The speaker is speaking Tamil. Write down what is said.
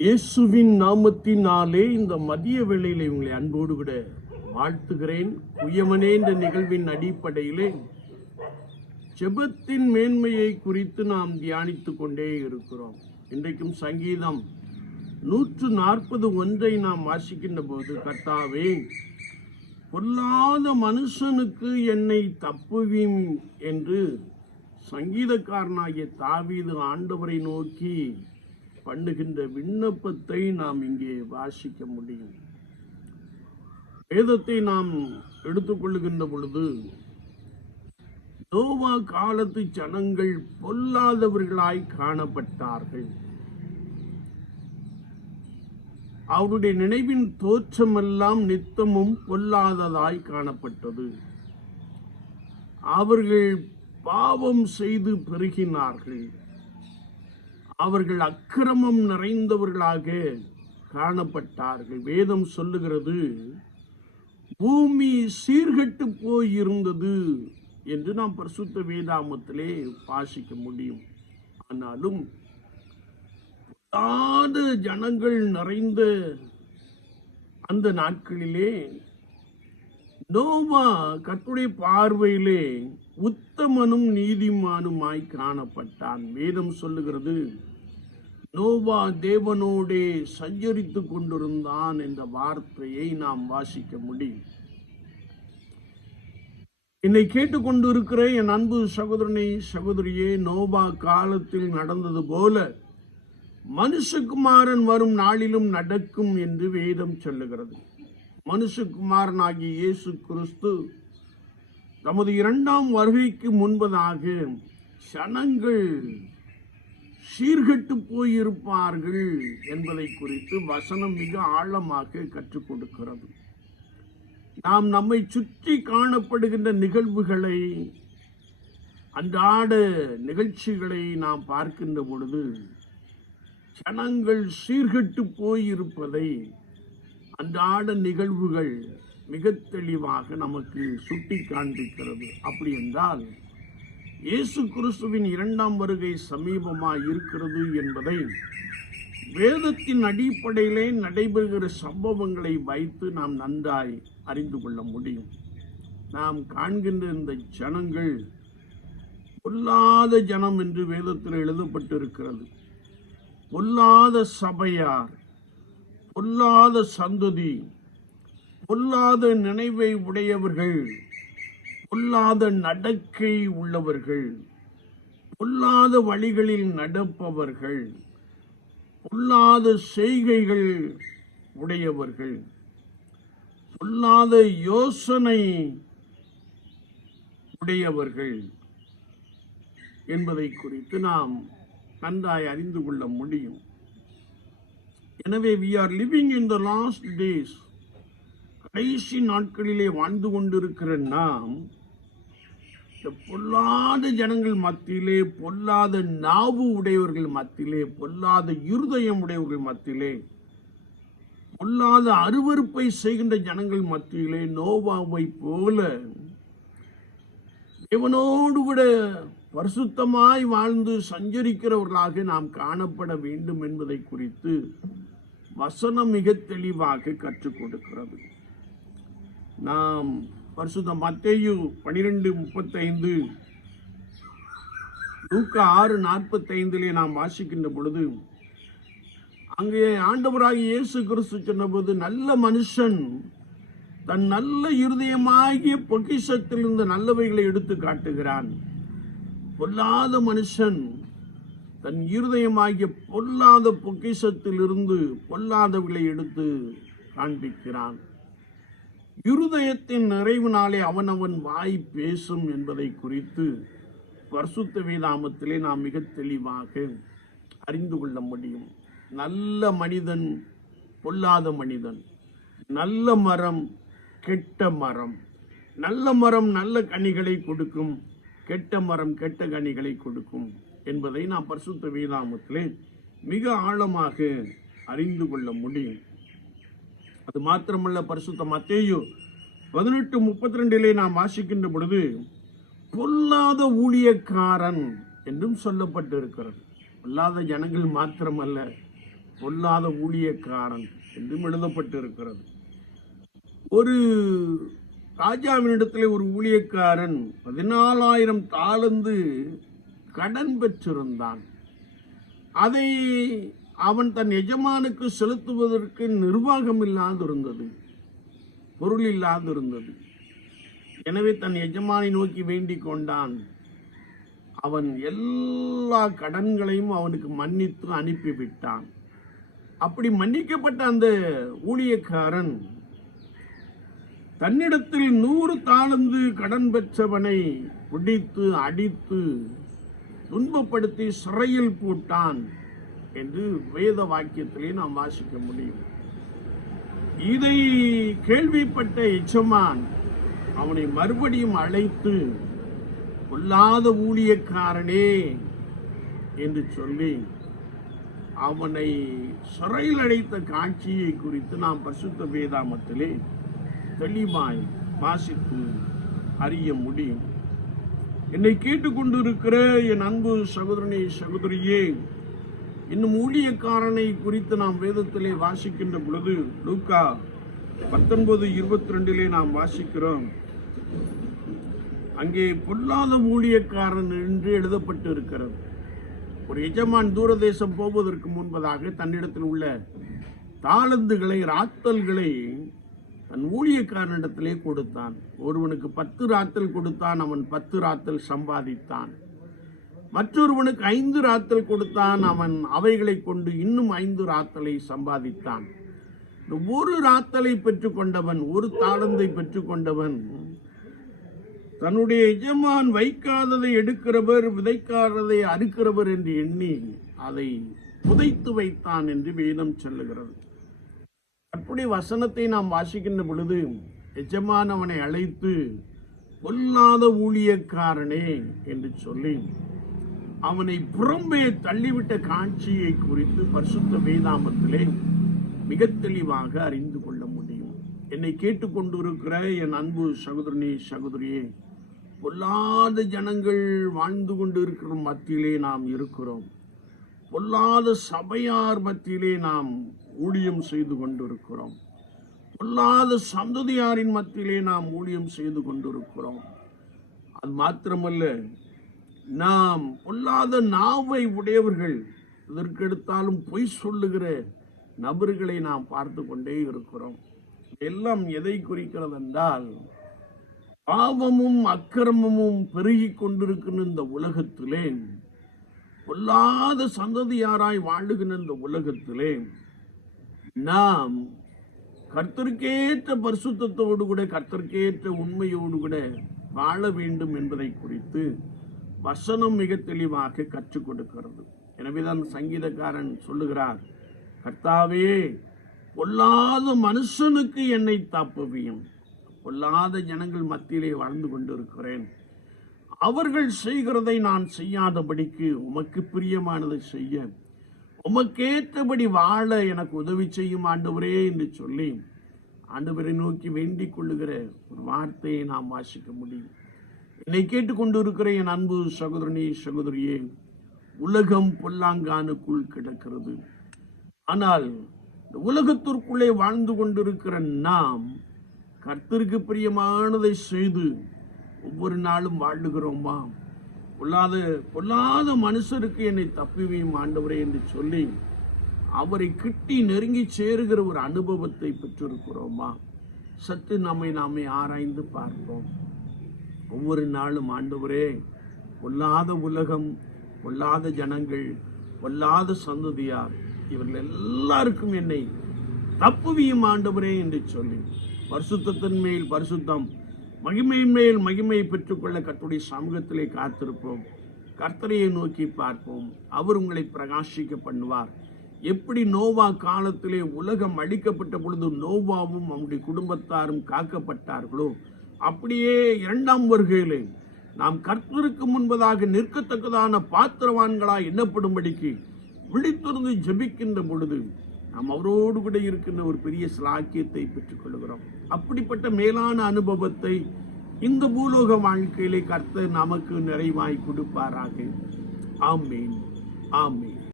இயேசுவின் நாமத்தினாலே இந்த மதிய வேளையிலே உங்களை அன்போடு விட வாழ்த்துகிறேன். உயமனே என்ற நிகழ்வின் அடிப்படையிலே ஜெபத்தின் மேன்மையை குறித்து நாம் தியானித்துக் கொண்டே இருக்கிறோம். இன்றைக்கும் சங்கீதம் 141 நாம் வாசிக்கின்ற போது, கர்த்தாவே, பொல்லாத மனுஷனுக்கு என்னை தப்புவீம் என்று சங்கீதக்காரனாகிய தாவீது ஆண்டவரை நோக்கி பண்ணுகின்ற விண்ணப்பத்தை நாம் இங்கே வாசிக்க முடியும். வேதத்தை நாம் எடுத்துக்கொள்ளுகின்ற பொழுது, நோவா காலத்து ஜனங்கள் பொல்லாதவர்களாய் காணப்பட்டார்கள். அவருடைய நினைவின் தோற்றமெல்லாம் நித்தமும் பொல்லாததாய் காணப்பட்டது. அவர்கள் பாவம் செய்து பெருகினார்கள். அவர்கள் அக்கிரமம் நிறைந்தவர்களாக காணப்பட்டார்கள். வேதம் சொல்லுகிறது, பூமி சீர்கெட்டு போயிருந்தது என்று நாம் பரிசுத்த வேதாமத்திலே வாசிக்க முடியும். ஆனாலும் பொல்லாத ஜனங்கள் நிறைந்த அந்த நாட்களிலே நோவா கர்த்தருடைய பார்வையிலே உத்தமனும் நீதிமானுமாய் காணப்பட்டான். வேதம் சொல்லுகிறது, நோவா தேவனோடே சஞ்சரித்து கொண்டிருந்தான் என்ற வார்த்தையை நாம் வாசிக்க முடியும். என்னை கேட்டுக்கொண்டிருக்கிற என் அன்பு சகோதரனை சகோதரியே, நோவா காலத்தில் நடந்தது போல மனுஷகுமாரன் வரும் நாளிலும் நடக்கும் என்று வேதம் சொல்லுகிறது. மனுஷகுமாரனாகிய இயேசு கிறிஸ்து தமது 2ஆம் வருகைக்கு முன்பதாக ஜனங்கள் சீர்கெட்டு போயிருப்பார்கள் என்பதை குறித்து வசனம் மிக ஆழமாக கற்றுக் கொடுக்கிறது. நாம் நம்மை சுற்றி காணப்படுகின்ற நிகழ்வுகளை, அன்றாட நிகழ்ச்சிகளை நாம் பார்க்கின்ற பொழுது ஜனங்கள் சீர்கெட்டு போயிருப்பதை அன்றாட நிகழ்வுகள் மிக தெளிவாக நமக்கு சுட்டி காண்பிக்கிறது. அப்படி என்றால் இயேசு கிறிஸ்துவின் 2ஆம் வருகை சமீபமாக இருக்கிறது என்பதை வேதத்தின் அடிப்படையிலே நடைபெறுகிற சம்பவங்களை வைத்து நாம் நன்றாய் அறிந்து கொள்ள முடியும். நாம் காண்கின்ற இந்த ஜனங்கள் பொல்லாத ஜனம் என்று வேதத்தில் எழுதப்பட்டிருக்கிறது. பொல்லாத சபையார், பொல்லாத சந்ததி, பொல்லாத நினைவை உடையவர்கள், பொல்லாத நடக்கை உள்ளவர்கள், பொல்லாத வழிகளில் நடப்பவர்கள், பொல்லாத செய்கைகள் உடையவர்கள், பொல்லாத யோசனை உடையவர்கள் என்பதை குறித்து நாம் நன்றாய் அறிந்து கொள்ள முடியும். எனவே we are living in the last days. கடைசி நாட்களிலே வாழ்ந்து கொண்டிருக்கிற நாம் பொல்லாத ஜனங்கள் மத்தியிலே, பொல்லாத நாவு உடையவர்கள் மத்தியிலே, பொல்லாத இருதயம் உடையவர்கள் மத்தியிலே, பொல்லாத அருவருப்பை செய்கின்ற ஜனங்கள் மத்தியிலே நோவாவை போல தேவனோடு கூட பரிசுத்தமாய் வாழ்ந்து சஞ்சரிக்கிறவர்களாக நாம் காணப்பட வேண்டும் என்பதை குறித்து வசனம் மிக தெளிவாக கற்றுக் கொடுக்கிறது. நாம் பரிசுத்த மத்தேயு 12:35, லூக்கா 6:45 நாம் வாசிக்கின்ற பொழுது, அங்கே ஆண்டவராகிய இயேசு கிறிஸ்து சொன்னபோது, நல்ல மனுஷன் தன் நல்ல இருதயமாகிய பொக்கிஷத்திலிருந்து நல்லவைகளை எடுத்து காட்டுகிறான், பொல்லாத மனுஷன் தன் இருதயமாகிய பொல்லாத பொக்கிஷத்திலிருந்து பொல்லாதவர்களை எடுத்து காண்பிக்கிறான். இருதயத்தின் நிறைவினாலே அவனவன் வாய் பேசும் என்பதை குறித்து பரிசுத்த வேதாமத்திலே நாம் மிக தெளிவாக அறிந்து கொள்ள முடியும். நல்ல மனிதன், பொல்லாத மனிதன், நல்ல மரம், கெட்ட மரம், நல்ல மரம் நல்ல கனிகளை கொடுக்கும், கெட்ட மரம் கெட்ட கனிகளை கொடுக்கும் என்பதை நாம் பரிசுத்த வேதாமத்திலே மிக ஆழமாக அறிந்து கொள்ள முடியும். அது மாத்திரமல்ல, பரிசுத்த மத்தேயு 18:32 நாம் வாசிக்கின்ற பொழுது, பொல்லாத ஊழியக்காரன் என்றும் சொல்லப்பட்டிருக்கிறது. பொல்லாத ஜனங்கள் மாத்திரமல்ல, பொல்லாத ஊழியக்காரன் என்றும் எழுதப்பட்டிருக்கிறது. ஒரு ராஜாவினிடத்தில் ஒரு ஊழியக்காரன் 14,000 தாலந்து கடன் பெற்றிருந்தான். அதை அவன் தன் எஜமானுக்கு செலுத்துவதற்கு நிர்வாகம் இல்லாதிருந்தது, பொருள் இல்லாதிருந்தது. எனவே தன் எஜமானை நோக்கி வேண்டிக் கொண்டான். அவன் எல்லா கடன்களையும் அவனுக்கு மன்னித்து அனுப்பிவிட்டான். அப்படி மன்னிக்கப்பட்ட அந்த ஊழியக்காரன் தன்னிடத்தில் 100 தாலந்து கடன் பெற்றவனை பிடித்து அடித்து துன்பப்படுத்தி சிறையில் போட்டான் என்று வேத வாக்கியத்திலே நாம் வாசிக்க முடியும். இதை கேள்விப்பட்ட எஜமான் அவனை மறுபடியும் அழைத்து, பொல்லாத ஊழியக்காரனே என்று சொல்லி அவனை சிறையில் அடைத்த காட்சியை குறித்து நாம் பரிசுத்த வேதாகமத்திலே தெளிவாய் வாசித்து அறிய முடியும். என்னை கேட்டுக்கொண்டிருக்கிற என் அன்பு சகோதரனே, சகோதரியே, இன்னும் ஊழியக்காரனை குறித்து நாம் வேதத்திலே வாசிக்கின்ற பொழுது லூக்கா 19:22 நாம் வாசிக்கிறோம். அங்கே பொல்லாத ஊழியக்காரன் என்று எழுதப்பட்டு இருக்கிறது. ஒரு எஜமான் தூரதேசம் போவதற்கு முன்பதாக தன்னிடத்தில் உள்ள தாளந்துகளை, ராத்தல்களை தன் ஊழியக்காரனிடத்திலே கொடுத்தான். ஒருவனுக்கு 10 ராத்தல் கொடுத்தான், அவன் 10 ராத்தல் சம்பாதித்தான். மற்றொருவனுக்கு 5 ராத்தல் கொடுத்தான், அவன் அவைகளை கொண்டு இன்னும் 5 ராத்தலை சம்பாதித்தான். ஒரு ராத்தலை பெற்றுக்கொண்டவன், ஒரு தாளந்தை பெற்றுக்கொண்டவன் தன்னுடைய எஜமான் வைக்காததை எடுக்கிறவர், விதைக்காததை அறுக்கிறவர் என்று எண்ணி அதை புதைத்து வைத்தான் என்று வேதம் சொல்லுகிறது. அப்படியே வசனத்தை நாம் வாசிக்கின்ற பொழுது எஜமான் அவனை அழைத்து, பொல்லாத ஊழியக்காரனே என்று சொல்லி அவனை புறம்பே தள்ளிவிட்ட காட்சியை குறித்து பரிசுத்த வேதாகமத்திலே மிக தெளிவாக அறிந்து கொள்ள முடியும். என்னை கேட்டுக்கொண்டிருக்கிற என் அன்பு சகோதரனே, சகோதரியே, பொல்லாத ஜனங்கள் வாழ்ந்து கொண்டிருக்கிற மத்தியிலே நாம் இருக்கிறோம். பொல்லாத சபையார் மத்தியிலே நாம் ஊழியம் செய்து கொண்டிருக்கிறோம். பொல்லாத சந்ததியாரின் மத்தியிலே நாம் ஊழியம் செய்து கொண்டிருக்கிறோம். அது மாத்திரமல்ல, நாம் பொல்லாத நாவை உடையவர்கள், இதற்கெடுத்தாலும் பொய் சொல்லுகிற நபர்களை நாம் பார்த்து கொண்டே இருக்கிறோம். எல்லாம் எதை குறிக்கிறது என்றால், பாவமும் அக்கிரமமும் பெருகி கொண்டிருக்கிற இந்த உலகத்திலே, பொல்லாத சந்ததியாராய் வாழுகின்ற இந்த உலகத்திலே நாம் கர்த்தருக்கேற்ற பரிசுத்தத்தோடு கூட, கர்த்தருக்கேற்ற உண்மையோடு கூட வாழ வேண்டும் என்பதை குறித்து வசனம் மிக தெளிவாக கற்றுக் கொடுக்கிறது. எனவேதான் சங்கீதக்காரன் சொல்லுகிறார், கர்த்தாவே, பொல்லாத மனுஷனுக்கு என்னை தாப்புவியும். பொல்லாத ஜனங்கள் மத்தியிலே வாழ்ந்து கொண்டிருக்கிறேன். அவர்கள் செய்கிறதை நான் செய்யாதபடிக்கு உமக்கு பிரியமானதை செய்ய, உமக்கேற்றபடி வாழ எனக்கு உதவி செய்யும் ஆண்டவரே என்று சொல்லி ஆண்டவரை நோக்கி வேண்டிக் கொள்ளுகிற ஒரு வார்த்தையை நாம் வாசிக்க முடியும். என்னை கேட்டுக்கொண்டிருக்கிற என் அன்பு சகோதரனே, சகோதரியே, உலகம் பொல்லாங்கானுக்குள் கிடக்கிறது. ஆனால் இந்த உலகத்திற்குள்ளே வாழ்ந்து கொண்டிருக்கிற நாம் கர்த்தருக்கு பிரியமானதை செய்து ஒவ்வொரு நாளும் வாழுகிறோமா? பொல்லாத மனுஷருக்கு என்னை தப்பிவையும் ஆண்டவரே என்று சொல்லி அவரை கிட்டி நெருங்கி சேருகிற ஒரு அனுபவத்தை பெற்றிருக்கிறோமா? சற்று நாமே ஆராய்ந்து பார்ப்போம். ஒவ்வொரு நாளும் ஆண்டவரே, பொல்லாத உலகம், பொல்லாத ஜனங்கள், பொல்லாத சந்ததியார், இவர்கள் எல்லாருக்கும் என்னை தப்புவியும் ஆண்டவரே என்று சொல்லி பரிசுத்தத்தின் மேல் பரிசுத்தம், மகிமையின் மேல் மகிமையை பெற்றுக்கொள்ள கர்த்தருடைய சமூகத்திலே காத்திருப்போம். கர்த்தரையை நோக்கி பார்ப்போம். அவர் உங்களை பிரகாசிக்க பண்ணுவார். எப்படி நோவா காலத்திலே உலகம் அழிக்கப்பட்ட பொழுது நோவாவும் அவனுடைய குடும்பத்தாரும் காக்கப்பட்டார்களோ, அப்படியே 2ஆம் வருகையிலே நாம் கர்த்தருக்கு முன்பதாக நிற்கத்தக்கதான பாத்திரவான்களாய் எண்ணப்படும்படிக்கு விழித்திருந்து ஜெபிக்கின்ற பொழுது நாம் அவரோடு கூட இருக்கின்ற ஒரு பெரிய சிலாக்கியத்தை பெற்றுக் கொள்கிறோம். அப்படிப்பட்ட மேலான அனுபவத்தை இந்த பூலோக வாழ்க்கையிலே கர்த்தர் நமக்கு நிறைவாய் கொடுப்பாராக. ஆமேன், ஆமேன்.